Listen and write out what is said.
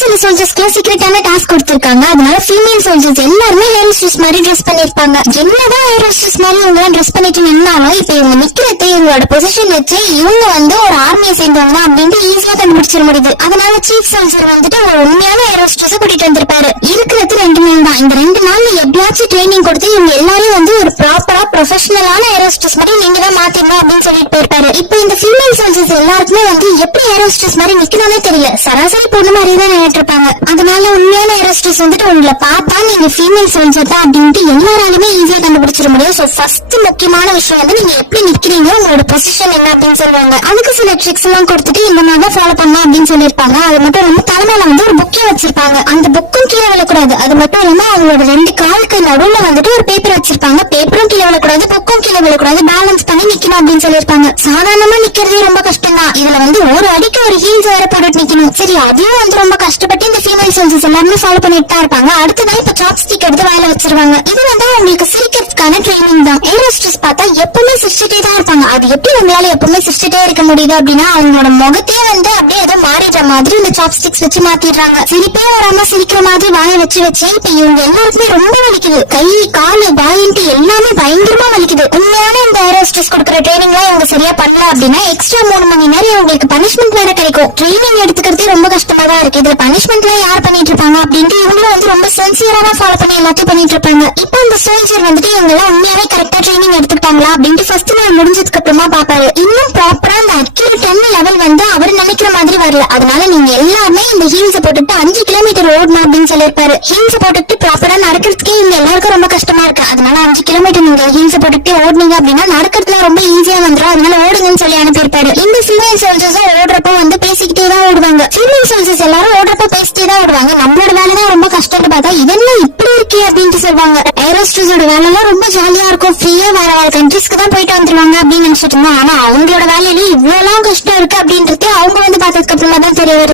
சில சோல்ஜர்ஸ்க்கு சீக்ரெட்டான டாஸ்க் கொடுத்திருக்காங்க. அதனால ஃபீமேல் சோல்ஜர்ஸ் எல்லாருமே ஏர் ஹோஸ்டஸ் மாதிரி ட்ரெஸ் பண்ணிருப்பாங்க. என்னதான் ஏர் ஹோஸ்டஸ் மாதிரி இவங்க ட்ரெஸ் பண்ணிட்டு நின்னாலும் இப்ப இவங்க நிக்கிறது இவங்களோட பொசிஷன் வச்சு இவங்க ஒரு ஆர்மியை சேர்ந்தவங்க அப்படின்ட்டு ஈஸியா கண்டுபிடிச்சிட முடியுது. அதனால சீஃப் சோல்ஜர் ஒரு உண்மையான ஏர் ஹோஸ்டஸ கூட்டிட்டு வந்திருப்பாரு. இருக்கிறது 2 நாள் தான். இந்த 2 நாள்ல எப்படியாச்சும் ட்ரைனிங் கொடுத்து இவங்க எல்லாரும் ஒரு ப்ராப்பரா ப்ரொஃபஷனலான ஏர் ஹோஸ்டஸ் மாதிரி நீங்க தான் மாத்தணும் அப்படின்னு சொல்லிட்டு போயிருப்பாரு. இப்போ இந்த ஃபீமேல் சோல்ஜர்ஸ் எல்லாருக்குமே எப்படி ஏர் ஹோஸ்டஸ் மாதிரி நிக்கணும்னே தெரியல. சராசரி பொண்ணு மாதிரி தான் நினைட்டு இருப்பாங்க. அதனால உண்மையான ஏர் ஹோஸ்டஸ் உங்களை பார்த்தா நீங்க ஃபீமேல் சோல்ஜர் தான் அப்படின்ட்டு எல்லாராலுமே ஈஸியா கண்டுபிடிச்சிட முடியும். சோ ஃபர்ஸ்ட் முக்கியமான விஷயம் நீங்க எப்படி நிக்கிறீங்க, உங்களோட பொசிஷன் என்ன அப்படின்னு சொல்லுவாங்க. அதுக்கு சில ட்ரிக்ஸ் எல்லாம் கொடுத்துட்டு இந்த மாதிரி தான் ஃபாலோ பண்ணணும் அப்படின்னு சொல்லிருப்பாங்க. அது மட்டும் இல்லாம தலைமையில ஒரு புக்கே வச்சிருப்பாங்க. அந்த புக்கும் கீழே விழக்கூடாது. அது மட்டும் இல்லாம அவங்களோட 2 காலுக்கு நடுவுல ஒரு பேப்பர் வச்சிருப்பாங்க. பேப்பரும் கீழே விழக்கூடாது, புக்கும் கீழே விழக்கூடாது, பேலன்ஸ் பண்ணி நிக்கணும் அப்படின்னு சொல்லிருப்பாங்க. சாதாரணமா நிக்கிறதே ரொம்ப கஷ்டம் தான். இதுல ஒரு அடிக்கு ஒரு ஹீல்ஸ் வேற போட்டு நிக்கணும். சரி, அதையும் ரொம்ப கஷ்டப்பட்டு இந்த ஃபீமேல் சோல்ஜர்ஸ் எல்லாருமே ஃபாலோ பண்ணிட்டு தான் இருப்பாங்க. அடுத்ததான் இப்ப சாப்ஸ்டிக் எடுத்து வாயில வச்சிருவாங்க. இது உங்களுக்கு சிரிக்கிறதுக்கான ட்ரைனிங் தான். ஏர் ஹோஸ்டஸ் பார்த்தா எப்பவுமே சிரிச்சுட்டே தான் இருப்பாங்க. அது எப்படி உங்களால எப்பவுமே சிரிச்சுட்டே இருக்க முடியுது அப்படின்னா அவங்களோட முகத்தையே அப்படியே ஏதோ மாறிடுற மாதிரி இந்த சாப்ஸ்டிக்ஸ் வச்சு மாத்திடுறாங்க. சிரிப்பே வராம சிரிக்கிற மாதிரி வாய வச்சு இப்ப இவங்க எல்லாருக்குமே ரொம்ப வலிக்குது. கை காலு வாயின்ட்டு எல்லாமே பயங்கரமா வலிக்குது. உண்மையான இந்த ஏர் ஹோஸ்டஸ் கொடுக்குற ட்ரைனிங் எல்லாம் இவங்க சரியா பண்ணல அப்படின்னா எக்ஸ்ட்ரா 3 மணி நேரம் இவங்களுக்கு பனிஷ்மெண்ட் வேற கிடைக்கும். ட்ரைனிங் எடுத்துக்கிறதே ரொம்ப கஷ்டமா தான் இருக்கு. இதுல பனிஷ்மெண்ட்ல யார் பண்ணிட்டு இருப்பாங்க அப்படின்ட்டு இவங்களும் ரொம்ப சின்சியரா தான் ஃபாலோ பண்ணி எல்லாத்தையும் பண்ணிட்டு இருப்பாங்க. இப்போ இந்த சோல்ஜர் இவங்க எல்லாம் உண்மையாவே கரெக்டா ட்ரைனிங் எடுத்துக்கிட்டாங்களா அப்படின்ட்டு ஃபர்ஸ்ட் நாள் முடிஞ்சதுக்கு அப்புறமா பாப்பாரு. இன்னும் ப்ராப்பரா அந்த அக்யூரேட்டான லெவல் அவர் நினைக்கிற மாதிரி வரல. அதனால நீங்க எல்லாருமே இந்த ஹீல்ஸ் போட்டுட்டு 5 கிலோமீட்டர் ஓடணும் அப்படின்னு சொல்லிருப்பாரு. ஹீல்ஸ் போட்டுட்டு ப்ராப்பரா நடக்கிறதுக்கே இவங்க எல்லாருக்கும் ரொம்ப கஷ்டமா இருக்கு. அதனால 5 கிலோமீட்டர் நீங்க ஹீல்ஸ் போட்டுட்டு ஓடுனீங்க அப்படின்னா நடக்கிறதுல ரொம்ப ஈஸியா வந்துடும். அதனால ஓடுங்கன்னு சொல்லி அனுப்பியிருப்பாரு. இந்த ஃபீமேல் சோல்ஜர்ஸ் ஓடுறப்போ பேசிக்கிட்டே தான் ஓடுவாங்க. ஃபீமேல் சோல்ஜர்ஸ் எல்லாரும் ஓடுறப்போ பேசிட்டே தான் ஓடுவாங்க. நம்மளோட வேலை தான் ரொம்ப கஷ்டம்னு பார்த்தா இதெல்லாம் இப்படி இருக்கே அப்படின்ட்டு சொல்லுவாங்க. ஏர் ஹோஸ்டஸோட வேலை எல்லாம் ரொம்ப ஜாலியா இருக்கும். ஃப்ரீயா வேற கண்ட்ரிஸ்க்கு தான் போயிட்டு வந்துருவாங்க அப்படின்னு நினைச்சிட்டு இருந்தோம். ஆனா அவங்களோட வேலையில இவ்வளவு கஷ்டம் இருக்கு அப்படின்றது அவங்க பார்த்ததுக்கு அப்புறமா தான் தெரிய வருது.